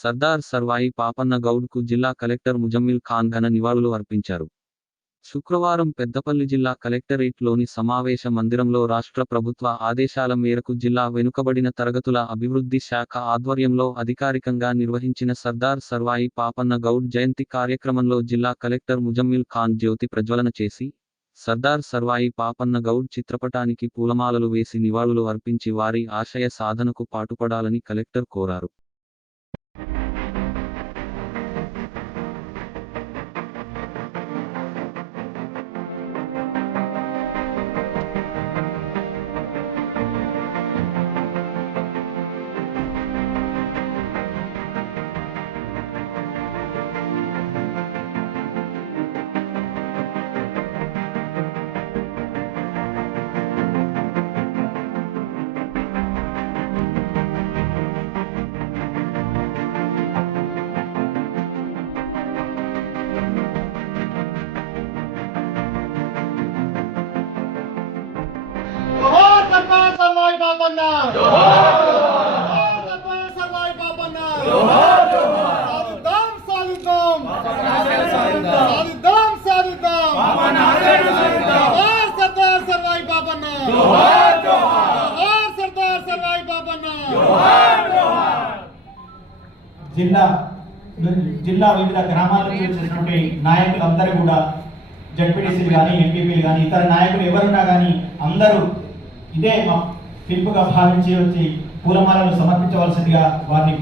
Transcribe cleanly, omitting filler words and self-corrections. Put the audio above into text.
సర్దార్ సర్వాయి పాపన్న గౌడ్కు జిల్లా కలెక్టర్ ముజమ్మిల్ ఖాన్ ఘన నివాళులు అర్పించారు. శుక్రవారం పెద్దపల్లి జిల్లా కలెక్టరేట్లోని సమావేశ మందిరంలో రాష్ట్ర ప్రభుత్వ ఆదేశాల మేరకు జిల్లా వెనుకబడిన తరగతుల అభివృద్ధి శాఖ ఆధ్వర్యంలో అధికారికంగా నిర్వహించిన సర్దార్ సర్వాయి పాపన్న గౌడ్ జయంతి కార్యక్రమంలో జిల్లా కలెక్టర్ ముజమ్మిల్ ఖాన్ జ్యోతి ప్రజ్వలన చేసి, సర్దార్ సర్వాయి పాపన్న గౌడ్ చిత్రపటానికి పూలమాలలు వేసి నివాళులు అర్పించి వారి ఆశయ సాధనకు పాటుపడాలని కలెక్టర్ కోరారు. जोहार सरदार सरवाई बापन्ना, जोहार सरदार सरवाई बापन्ना, जोहार जोहार सालिदाम सालिदाम सालिदाम बापन्ना जोहार सरदार सरवाई बापन्ना, जोहार जोहार सरदार सरवाई बापन्ना, जोहार जोहार జిల్లా వివిధ గ్రామాల నుంచి వచ్చినటువంటి నాయకులందరూ కూడా జడ్పీటీసీలు కానీ ఎంపీపీలు కానీ ఇతర నాయకులు ఎవరున్నా కానీ అందరూ ఇదే పిలుపుగా భావించి వచ్చి పూలమాలను సమర్పించవలసిందిగా వారిని